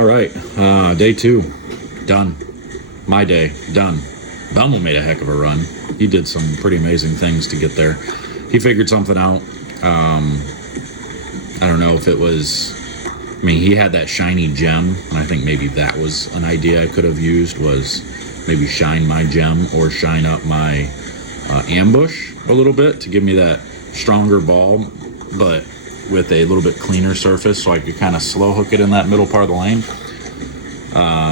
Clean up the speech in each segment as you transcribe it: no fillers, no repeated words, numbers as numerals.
All right, day 2, done. My day, done. Belmo made a heck of a run. He did some pretty amazing things to get there. He figured something out. I don't know if it was, he had that shiny gem, and I think maybe that was an idea I could have used, was maybe shine my gem or shine up my ambush a little bit to give me that stronger ball, but with a little bit cleaner surface so I could kind of slow hook it in that middle part of the lane.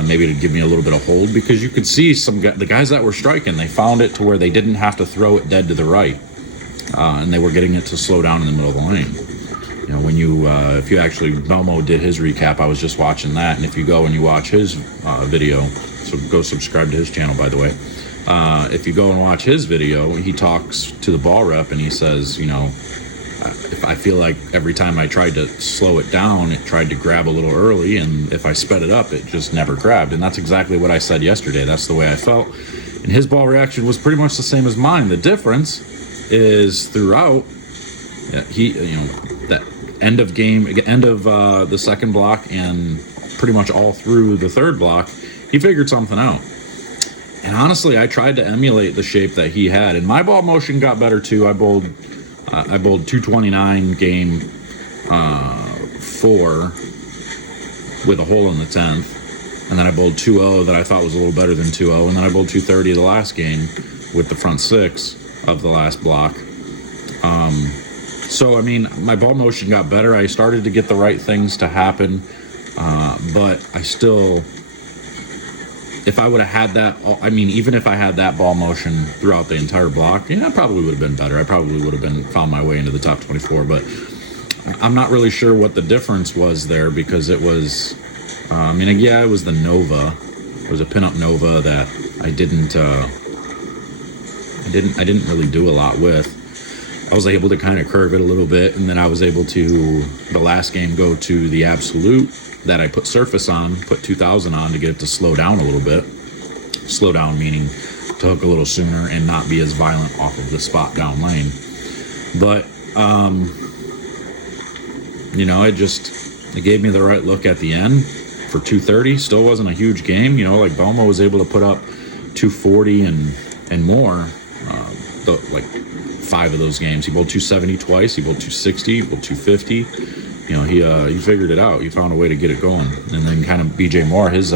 Maybe to give me a little bit of hold, because you could see the guys that were striking, they found it to where they didn't have to throw it dead to the right, and they were getting it to slow down in the middle of the lane. You know, when you if you actually, Belmo did his recap, I was just watching that, and if you go and you watch his video, so go subscribe to his channel, by the way. If you go and watch his video, he talks to the ball rep and he says, you know, if I feel like every time I tried to slow it down, it tried to grab a little early, and if I sped it up, it just never grabbed. And that's exactly what I said yesterday. That's the way I felt. And his ball reaction was pretty much the same as mine. The difference is throughout, that end of the second block and pretty much all through the third block, he figured something out. And honestly, I tried to emulate the shape that he had, and my ball motion got better too. I bowled 229 game 4 with a hole in the 10th, and then I bowled 2-0 that I thought was a little better than 2-0, and then I bowled 230 the last game with the front 6 of the last block. So my ball motion got better. I started to get the right things to happen, but I still, if I would have had that, even if I had that ball motion throughout the entire block, I probably would have been better. I probably would have found my way into the top 24, but I'm not really sure what the difference was there, because it was, it was the Nova. It was a pinup Nova that I didn't really do a lot with. I was able to kind of curve it a little bit, and then I was able to, the last game, go to the Absolute that I put surface on, put 2000 on to get it to slow down a little bit. Slow down meaning to hook a little sooner and not be as violent off of the spot down lane. But, it gave me the right look at the end for 230. Still wasn't a huge game. Like Belmo was able to put up 240 and more, 5 of those games. He bowled 270 twice. He bowled 260. He bowled 250. He figured it out. He found a way to get it going. And then kind of BJ Moore, his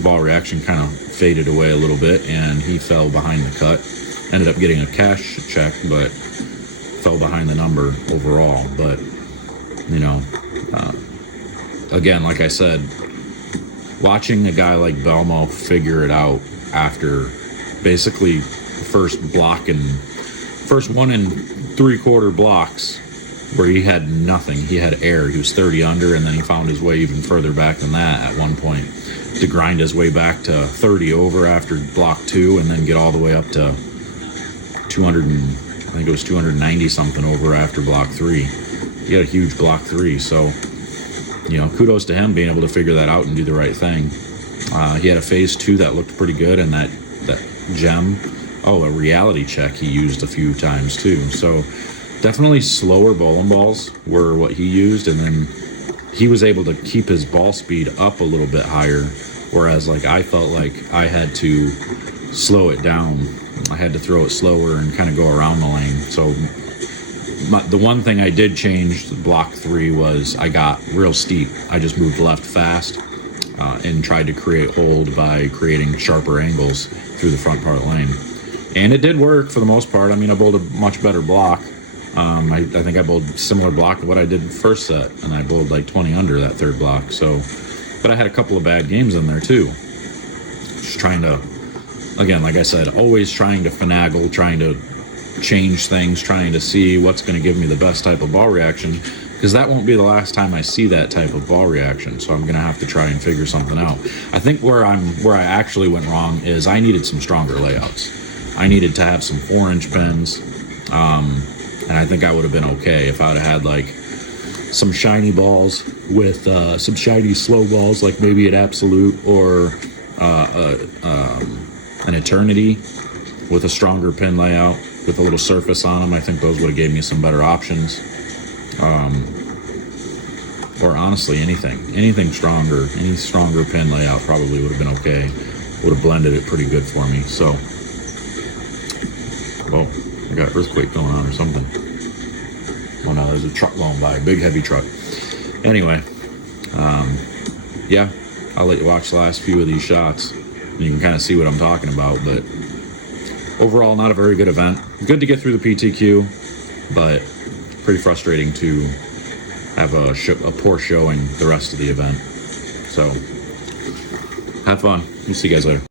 ball reaction kind of faded away a little bit, and he fell behind the cut. Ended up getting a cash check, but fell behind the number overall. But, again, like I said, watching a guy like Belmo figure it out after basically the first 1 3/4 blocks where he had nothing. He had air. He was 30 under, and then he found his way even further back than that at one point to grind his way back to 30 over after block 2, and then get all the way up to 290 something over after block 3. He had a huge block 3, so kudos to him being able to figure that out and do the right thing. He had a phase 2 that looked pretty good, and that gem, a reality check he used a few times too. So definitely slower bowling balls were what he used, and then he was able to keep his ball speed up a little bit higher, whereas I felt like I had to slow it down. I had to throw it slower and kind of go around the lane. So the one thing I did change block 3 was I got real steep. I just moved left fast and tried to create hold by creating sharper angles through the front part of the lane. And it did work for the most part. I bowled a much better block. I think I bowled similar block to what I did first set, and I bowled 20 under that third block. So, but I had a couple of bad games in there too. Just trying to, again, like I said, always trying to finagle, trying to change things, trying to see what's going to give me the best type of ball reaction, because that won't be the last time I see that type of ball reaction. So I'm going to have to try and figure something out. I think where I actually went wrong is I needed some stronger layouts. I needed to have some 4-inch pins, and I think I would have been okay if I would have had some shiny balls with some shiny slow balls, like maybe an Absolute or an Eternity with a stronger pin layout with a little surface on them. I think those would have gave me some better options. or honestly anything stronger, any stronger pin layout probably would have been okay. Would have blended it pretty good for me. So, whoa, I got earthquake going on or something. Oh no, there's a truck going by, big heavy truck. Anyway, yeah, I'll let you watch the last few of these shots. You can kind of see what I'm talking about, but overall, not a very good event. Good to get through the PTQ, but pretty frustrating to have a poor showing the rest of the event. So, have fun. We'll see you guys later.